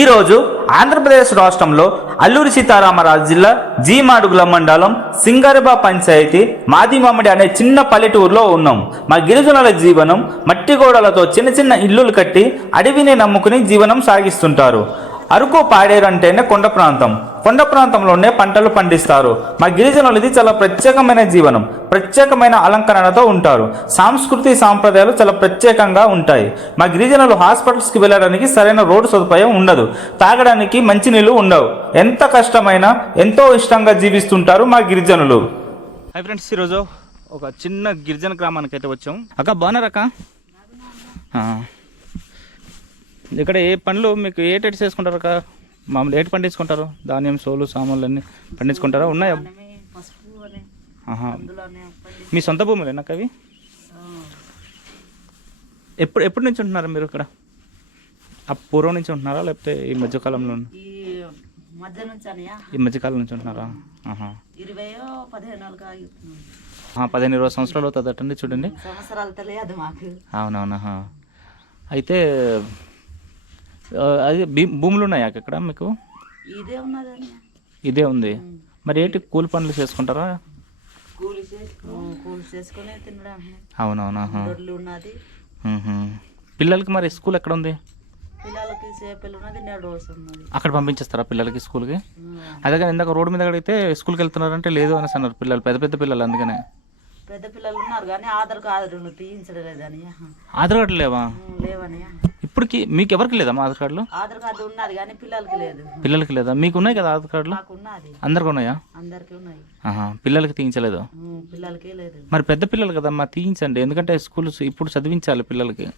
ఈరోజు ఆంధ్రప్రదేశ్ రాష్ట్రంలో అల్లూరి సీతారామరాజు జిల్లా జీమాడుగుల మండలం సింగారబా పంచాయతీ మాదిమామిడి అనే చిన్న పల్లెటూరులో ఉన్నాం. మా గిరిజనుల జీవనం మట్టి గోడలతో చిన్న చిన్న ఇల్లులు కట్టి అడవిని నమ్ముకుని జీవనం సాగిస్తుంటారు. అరకు పాడేరు అంటేనే కొండ ప్రాంతం. కొండ ప్రాంతంలోనే పంటలు పండిస్తారు. మా గిరిజనులు ఇది చాలా ప్రత్యేకమైన జీవనం. ప్రత్యేకమైన అలంకరణతో ఉంటారు. సాంస్కృతి సాంప్రదాయాలు చాలా ప్రత్యేకంగా ఉంటాయి. మా గిరిజనులు హాస్పిటల్స్కి వెళ్ళడానికి సరైన రోడ్డు సదుపాయం ఉండదు. తాగడానికి మంచినీళ్ళు ఉండవు. ఎంత కష్టమైనా ఎంతో ఇష్టంగా జీవిస్తుంటారు మా గిరిజనులు. హై ఫ్రెండ్స్ ఈరోజు ఒక చిన్న గిరిజన గ్రామానికి అయితే వచ్చాం. అక్క బాగున్నారక్క ఇక్కడ ఏ పండ్లు మీకు ఏ టైట్స్ వేసుకుంటారు అక్క? మామూలు ఏటి పండించుకుంటారు? ధాన్యం సోలు సామాన్లు అన్నీ పండించుకుంటారా? ఉన్నాయా? మీ సొంత భూములేనా అవి? ఎప్పుడు ఎప్పటి నుంచి ఉంటున్నారు మీరు ఇక్కడ? ఆ పూర్వం నుంచి ఉంటున్నారా? లేకపోతే ఈ మధ్యకాలంలో ఈ మధ్యకాలం నుంచి ఉంటున్నారా? పదిహేను అవుతుంది. ఇరవై సంవత్సరాలు అవుతుందటండి చూడండి. అవునవునా అయితే అది భూములు ఉన్నాయా ఇక్కడ మీకు? ఇదే ఉన్నదని ఇదే ఉంది. మరి ఏంటి కూలి పనులు చేసుకుంటారా? కూలి కూలి చేసుకుని తినడం అవునవునా ఉన్నది. పిల్లలకి మరి స్కూల్ ఎక్కడ ఉంది? పిల్లలకి ఉన్నది అక్కడ పంపించేస్తారా పిల్లలకి స్కూల్కి. అదే కానీ ఇందాక రోడ్డు మీద అడిగితే స్కూల్కి వెళ్తున్నారంటే లేదు అనేసి అన్నారు పిల్లలు పెద్ద పెద్ద పిల్లలు అందుకనే. పెద్ద పిల్లలు ఉన్నారు కానీ ఆధార్ కార్డు తీయించడం లేదని ఆధార్ కార్డు లేవా? లేవని ఇప్పటికి మీకు ఎవరికి లేదా ఆధార్ కార్డులు? ఆధార్ కార్డు ఉన్నది కానీ పిల్లలకి లేదు. పిల్లలకి లేదా? మీకు ఉన్నాయి కదా ఆధార్ కార్డులు? అందరికి ఉన్నాయా? అందరికీ ఉన్నాయి. పిల్లలకి తీయించలేదు? ఉమ్, పిల్లలకే లేదు. మరి పెద్ద పిల్లలు కదా మా తీయించండి. ఎందుకంటే స్కూల్ ఇప్పుడు చదివించాలి పిల్లలకి.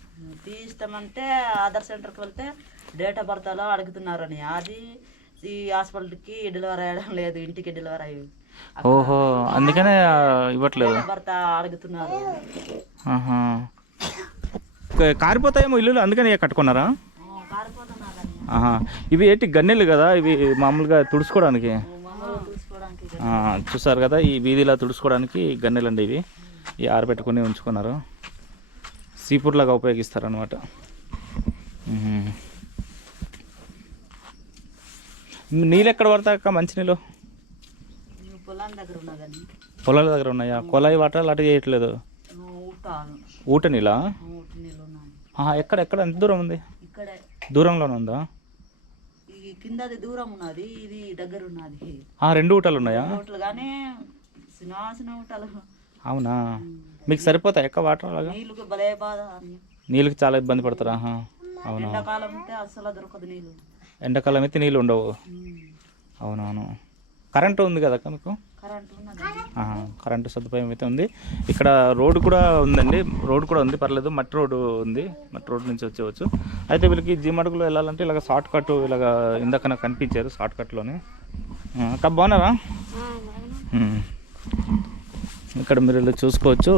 తీయిస్తామంటే ఆధార్ సెంటర్కి వెళ్తే డేట్ ఆఫ్ బర్త్లో అడుగుతున్నారని. అది ఈ హాస్పిటల్కి డెలివరీ అయ్యడం లేదు ఇంటికి డెలివరీ అయ్యి. ఓహో అందుకనే ఇవ్వట్లేదు. భర్త అడుగుతున్నారు. కారిపోతాయేమో ఇల్లులు అందుకని కట్టుకున్నారా? ఇవి ఏంటి గన్నెలు కదా ఇవి మామూలుగా తుడుచుకోవడానికి? చూసారు కదా ఈ వీధిలా తుడుచుకోవడానికి గన్నెలు అండి ఇవి. ఈ ఆరబెట్టుకుని ఉంచుకున్నారు. సీపూర్లాగా ఉపయోగిస్తారనమాట నీళ్ళు ఎక్కడ పడతాక మంచినీళ్ళు పొలాల దగ్గర ఉన్నాయా? కొలాయి వాటర్ అలాంటి చేయట్లేదు ఊట నీళ్ళ? ఎక్కడ ఎక్కడ? ఎంత దూరం ఉంది? ఇక్కడే. దూరంలోనే ఉందా? ఈ కిందది దూరం ఉన్నది ఇది దగ్గర ఉన్నది ఆ, రెండు ఊటలు ఉన్నాయా? కానీ చిన్న ఊటలు. అవునా? మీకు సరిపోతాయి? ఎక్క వాటర్ అలాగా? నీళ్ళకి భలే బాధ. నీళ్ళకి చాలా ఇబ్బంది పడతారా. అవునా? ఎండాకాలం ఉంటే అసలు దొరకదు నీళ్ళు. ఎండాకాలం అయితే నీళ్ళు ఉండవు. అవునవును. కరెంటు ఉంది కదా మీకు? కరెంట్ సదుపాయం అయితే ఉంది. ఇక్కడ రోడ్డు కూడా ఉందండి. రోడ్డు కూడా ఉంది పర్లేదు. మట్టి రోడ్డు ఉంది. మట్టి రోడ్డు నుంచి వచ్చేవచ్చు. అయితే వీళ్ళకి జీమడుగులో వెళ్ళాలంటే ఇలాగ షార్ట్ కట్ ఇలాగ ఇందాక నాకు కనిపించారు షార్ట్ కట్లోనే అక్క బాగున్నారా. ఇక్కడ మీరు ఇలా చూసుకోవచ్చు.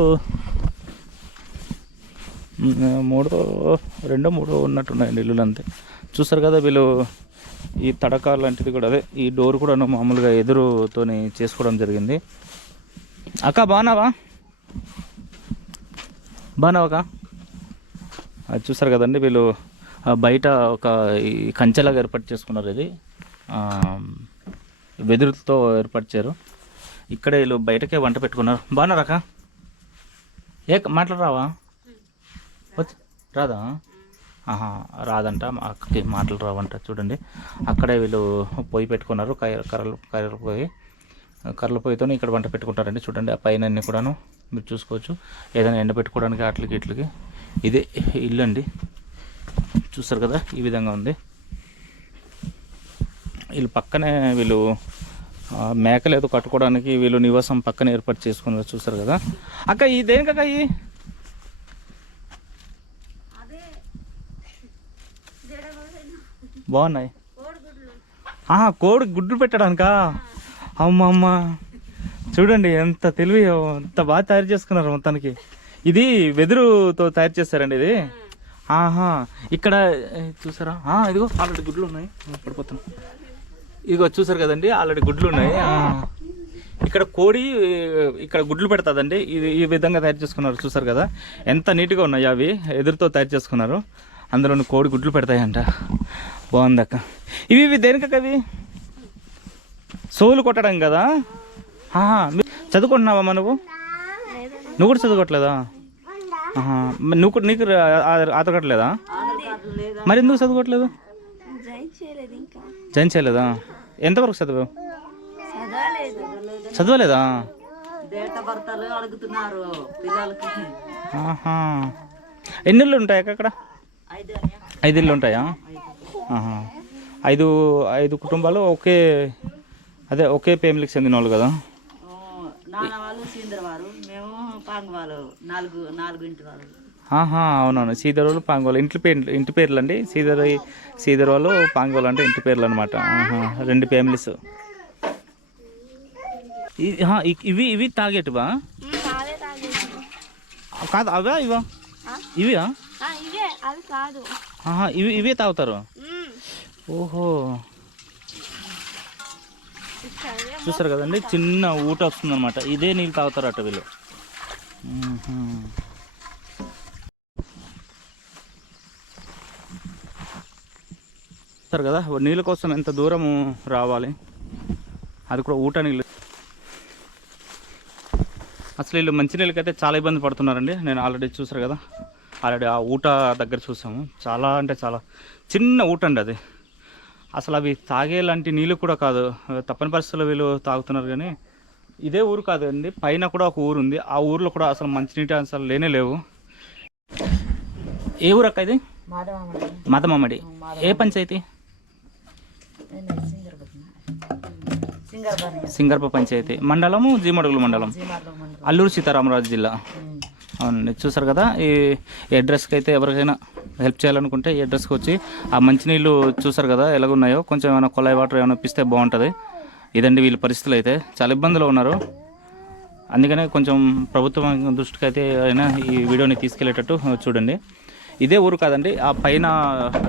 మూడు రెండో మూడో ఉన్నట్టున్నాయండి ఇల్లులు అంతే చూస్తారు కదా వీళ్ళు ఈ తడక లాంటిది కూడా అదే ఈ డోర్ కూడా మామూలుగా ఎదురుతోని చేసుకోవడం జరిగింది. అక్క బాగున్నావా? బాగున్నావా అక్క? అది చూస్తారు కదండి వీళ్ళు బయట ఒక ఈ కంచెలాగా ఏర్పాటు చేసుకున్నారు ఇది. వెదురుతో ఏర్పరిచారు ఇక్కడే వీళ్ళు బయటకే వంట పెట్టుకున్నారు. బాగున్నారా అక్క? ఏ మాట్లాడరావా? వచ్చి రాదా? రాదంట. అక్కకి మాటలు రావంట. చూడండి. అక్కడే వీళ్ళు పొయ్యి పెట్టుకున్నారు. కర్రలు కర్రలు పొయ్యి కర్రల పొయ్యితో ఇక్కడ వంట పెట్టుకుంటారండి. చూడండి ఆ పైన అన్ని కూడాను మీరు చూసుకోవచ్చు. ఏదైనా ఎండ పెట్టుకోవడానికి అట్లకి ఇట్లకి ఇదే ఇల్లు అండి. చూస్తారు కదా ఈ విధంగా ఉంది. వీళ్ళు పక్కనే వీళ్ళు మేకలు ఏదో కట్టుకోవడానికి. వీళ్ళు నివాసం పక్కన ఏర్పాటు చేసుకున్నారు. చూస్తారు కదా. అక్క ఈ దేనికక్క ఈ బాగున్నాయి. ఆహా కోడి గుడ్లు పెట్టడానికా? అమ్మమ్మ. చూడండి ఎంత తెలివి ఎంత బాగా తయారు చేసుకున్నారు మొత్తానికి. ఇది వెదురుతో తయారు చేస్తారండి ఇది. ఆహా ఇక్కడ చూసారా? ఆ, ఇదిగో ఆల్రెడీ గుడ్లు ఉన్నాయి. పడిపోతున్నా ఇదిగో చూసారు కదండి ఆల్రెడీ గుడ్లు ఉన్నాయి. ఇక్కడ కోడి ఇక్కడ గుడ్లు పెడతాదండి. ఇది ఈ విధంగా తయారు చేసుకున్నారు చూసారు కదా? ఎంత నీట్గా ఉన్నాయి అవి ఎదురుతో తయారు చేసుకున్నారు. అందులోని కోడి గుడ్లు పెడతాయంట. బాగుంది అక్క ఇవి ఇవి దేనికక్క ఇవి? సోలు కొట్టడం కదా? చదువుకుంటున్నావా నువ్వు? నువ్వు కూడా చదువుకోవట్లేదా? మరి నువ్వు కూడా- నీకు ఆధార్ మరి ఎందుకు చదువుకోవట్లేదు? జాయిన్ చేయలేదా? ఎంతవరకు చదివావు? చదవలేదా? ఎన్ని ఉంటాయి అక్క అక్కడ? ఐదు ఇళ్ళు ఉంటాయా. ఐదు ఐదు కుటుంబాలు ఒకే అదే ఒకే ఫ్యామిలీకి చెందిన వాళ్ళు కదా? నాన్న వాళ్ళు సీందర్ వారు మేము పాంగ్ వాళ్ళు నాలుగు నాలుగు ఇంటి వాళ్ళు. ఆహా అవునవును. సీదర్ వాళ్ళు పాంగోలు ఇంటి పేర్లు ఇంటి పేర్లు అండి సీదర్ సీదర్ వాళ్ళు పాంగోలు అంటే ఇంటి పేర్లు అనమాట రెండు ఫ్యామిలీస్. ఇవి ఇవి తాగేటివా కాదు అవా ఇవా? ఇవియా ఇవే కాదు. ఇవి ఇవే తాగుతారు. ఓహో. చూస్తారు కదండి? చిన్న ఊట వస్తుంది అనమాట ఇదే నీళ్ళు తాగుతారు అట వీళ్ళు. చూస్తారు కదా? నీళ్ళ కోసం ఎంత దూరం రావాలి? అది కూడా ఊట నీళ్ళు. అసలు వీళ్ళు మంచినీళ్ళకైతే చాలా ఇబ్బంది పడుతున్నారండి. నేను ఆల్రెడీ చూసారు కదా? ఆల్రెడీ ఆ ఊట దగ్గర చూసాము. చాలా అంటే చాలా చిన్న ఊట అండి అది. అసలు అవి తాగే లాంటి నీళ్ళు కూడా కాదు. తప్పని పరిస్థితుల్లో వీళ్ళు తాగుతున్నారు కానీ ఇదే ఊరు కాదండి. పైన కూడా ఒక ఊరు ఉంది. ఆ ఊర్లో కూడా అసలు మంచినీటి అసలు లేనే లేవు. ఏ ఊరు అక్క ఇది? మదమమ్మడి ఏ పంచాయతీ? సింగర్ప పంచాయతీ. మండలము జీమడుగుల మండలం. అల్లూరు సీతారామరాజు జిల్లా. అవునండి. చూసారు కదా ఈ అడ్రస్కి అయితే ఎవరికైనా హెల్ప్ చేయాలనుకుంటే ఈ అడ్రస్కి వచ్చి ఆ మంచినీళ్ళు చూసారు కదా ఎలాగున్నాయో కొంచెం ఏమైనా కొలాయి వాటర్ ఏమైనా ఇప్పిస్తే బాగుంటుంది. ఇదండి వీళ్ళ పరిస్థితులు అయితే. చాలా ఇబ్బందులు ఉన్నారు. అందుకనే కొంచెం ప్రభుత్వం దృష్టికి అయితే అయినా ఈ వీడియోని తీసుకెళ్ళేటట్టు చూడండి. ఇదే ఊరు కాదండి. ఆ పైన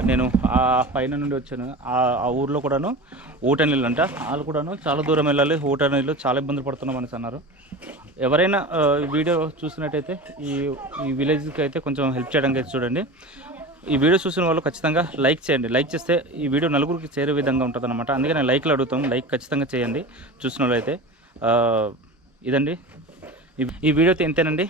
నేను ఆ పైన నుండి వచ్చాను. ఆ ఆ ఊర్లో కూడాను ఊటనీళ్ళు అంట. వాళ్ళు కూడాను చాలా దూరం వెళ్ళాలి. ఊటనీళ్ళు చాలా ఇబ్బందులు పడుతున్నాం అనేసి అన్నారు. ఎవరైనా వీడియో చూసినట్టయితే ఈ ఈ విలేజ్కి అయితే కొంచెం హెల్ప్ చేయడానికి అయితే చూడండి. ఈ వీడియో చూసిన వాళ్ళు ఖచ్చితంగా లైక్ చేయండి. లైక్ చేస్తే ఈ వీడియో నలుగురికి చేరే విధంగా ఉంటుంది అనమాట అందుకే నేను లైక్లు అడుగుతాం. లైక్ ఖచ్చితంగా చేయండి చూసిన వాళ్ళు అయితే ఇదండి. ఈ- ఈ వీడియో అయితే ఇంతేనండి.